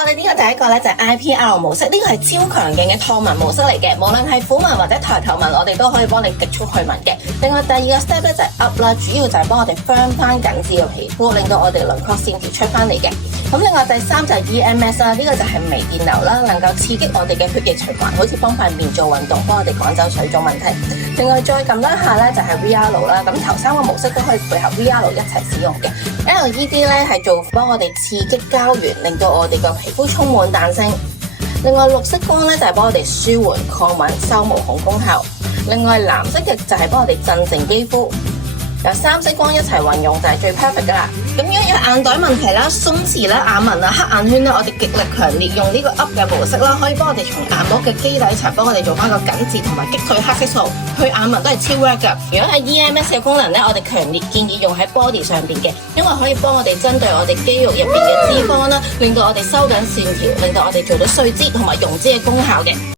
我哋呢個第一個咧就係 IPL 模式，呢個係超強勁嘅燙紋模式嚟嘅，無論係虎紋或者抬頭紋，我哋都可以幫你極速去紋嘅。另外第二個 step 咧就係 up 啦，主要就係幫我哋 firm 翻緊緻嘅皮膚，令到我哋輪廓線條出翻嚟嘅。咁另外第三就係 EMS 啦，呢個就係微電流啦，能夠刺激我哋嘅血液循環，好似幫塊面做運動，幫我哋趕走水腫問題。另外再撳多一下咧就係 VR 啦，咁頭三個模式都可以配合 VR 一齊使用嘅。LED 咧係做幫我哋刺激膠原，令到我哋個皮膚充滿彈性。另外綠色光咧就係幫我哋舒緩、抗敏、收毛孔功效。另外藍色嘅就係幫我哋鎮靜肌膚。有三色光一齊運用就係最 perfect 噶啦。咁如果有眼袋問題啦、鬆弛啦、眼紋啊、黑眼圈啦，我哋極力強烈用呢個 up 嘅模式啦，可以幫我哋從眼膜嘅基底層幫我哋做翻個緊緻同埋擊退黑色素，去眼紋都係超 work 噶。如果係 EMS 嘅功能咧，我哋強烈建議用喺 body 上邊嘅，因為可以幫我哋針對我哋肌肉入邊嘅脂肪啦，令到我哋收緊線條，令到我哋做到碎脂同埋溶脂嘅功效嘅。